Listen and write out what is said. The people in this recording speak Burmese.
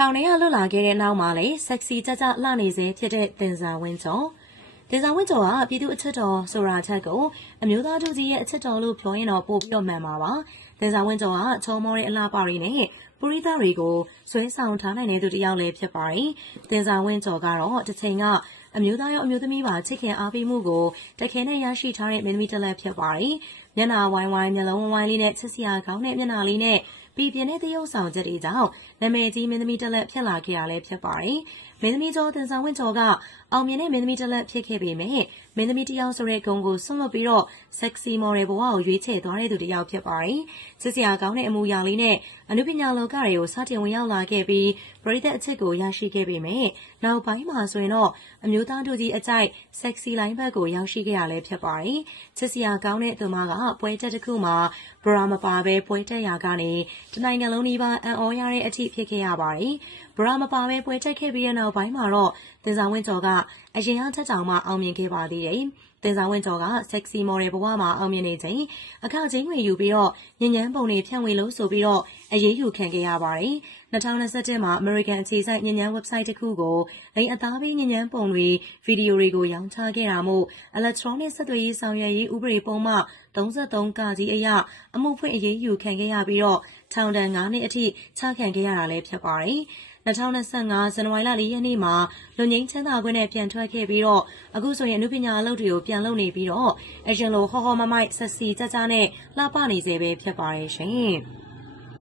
ထောင်ထဲကလွတ်လာခဲ့တဲ့နောက်မှာလည်းဆက်စီကြကြလှနေစေဖြစ်တဲ့တင်စာဝင်းကျော်တင်စာဝင်းကျော်ကပြည်သူအချစ်တော်ဆိုတာချက်ကိုအမျိုးသားသူကြီးရဲ့အချစ်တော်လို့ပြောရင်တော့ပို့ပြီးတော့မှန်ပါပါတင်စာဝင်းကျော်ကချောမောတဲ့အလားပါတွေနဲ့ပရိသတ်တွေကိုဆွဲဆောင်ထားနိုင်တဲ့သူတစ်ယောက်လည်းဖြစ်ပါတယ်တင်စာဝင်းကျော်ကတော့တစ်ချိန်ကအမျိုးသားရောအမျိုးသမီးပါချစ်ခင်အားပေးမှုကိုတခဲနဲ့ရရှိထားတဲ့မင်းသမီးတစ်လက်ဖြစ်ပါတယ်မျက်နှာဝိုင်းဝိုင်းမျက်လုံးဝိုင်းဝိုင်းလေးနဲ့ချစ်စရာကောင်းတဲ့မျက်နှာလေးနဲ့ ပြည်ပြင်းတဲ့သရုပ်ဆောင်ချက်တွေကြောင့်နာမည်ကြီးမင်းသမီးတစ်လက်ဖြစ်လာခဲ့ရလဲဖြစ်ပါတယ်။မင်းသမီးကျော်တင်ဆောင်ဝင်းကျော်ကအောင်မြင်တဲ့မင်းသမီးတစ်လက်ဖြစ်ခဲ့ပေမဲ့မင်းသမီးတစ်ယောက်ဆိုတဲ့ဂုဏ်ကိုဆွန့်လွတ်ပြီးတော့ sexy model ဘဝကိုရွေးချယ်သွားတဲ့သူတစ်ယောက်ဖြစ်ပါတယ်။ချစ်စရာကောင်းတဲ့အမူအရာလေးနဲ့အနုပညာလောကတွေကိုစတင်ဝင်ရောက်လာခဲ့ပြီးပရိသတ်အချစ်ကိုရရှိခဲ့ပေမဲ့နောက်ပိုင်းမှာဆိုရင်တော့အမျိုးသားတို့ကြီးအကြိုက် sexy line ဘက်ကိုရောက်ရှိခဲ့ရလဲဖြစ်ပါတယ်။ချစ်စရာကောင်းတဲ့သူမကပွဲတက်တစ်ခုမှာဘရာမပါပဲပွဲတက်ရာကနေတနိုင်ငံလုံးဒီပါအံ့ဩရတဲ့အထိဖြစ်ခဲ့ရပါတယ်။ဘရာမပါပဲပွဲတက်ခဲ့ပြီးတဲ့နောက်ပိုင်းမှာတော့တင်ဆောင်ဝင်းကျော်ကအရင်အထက်တောင်မှအောင်မြင်ခဲ့ပါသေးတယ်။တင်ဆောင်ဝင်းကျော်က sexy model ဘဝမှာအောင်မြင်နေချိန်အခချင်းတွေယူပြီးတော့ညဉ့်ညမ်းပုံတွေဖြန့်ဝေလို့ဆိုပြီးတော့အရေးယူခံခဲ့ရပါတယ်။2021မှာ American အခြေစိုက်ညဉ့်ညမ်း website တစ်ခုကိုလိင်အသားပေးညဉ့်ညမ်းပုံတွေဗီဒီယိုတွေကိုရောင်းချခဲ့တာမို့ electronic ဆက်သွယ်ရေးဆောင်ရွက်ရေးဥပဒေပုံမှ33ကကြီးအရအမှုဖွင့်အရေးယူခံခဲ့ရပြီးတော့ထောင်ဒဏ်9နှစ်အထိ ချခံခဲ့ရတာလည်း ဖြစ်ပါတယ်။2025ဇန်နဝါရီလ4ရက်နေ့မှာလူငင်းချမ်းသာခွင့်နဲ့ ပြန်ထွက်ခဲ့ပြီးတော့ အခုဆိုရင် အနုပညာအလုပ်တွေကို ပြန်လုပ်နေပြီးတော့ အရင်လို ဟောဟောမမိုက်ဆက်စီကြကြနဲ့ လှပနေစေပဲ ဖြစ်ပါတယ်ရှင်။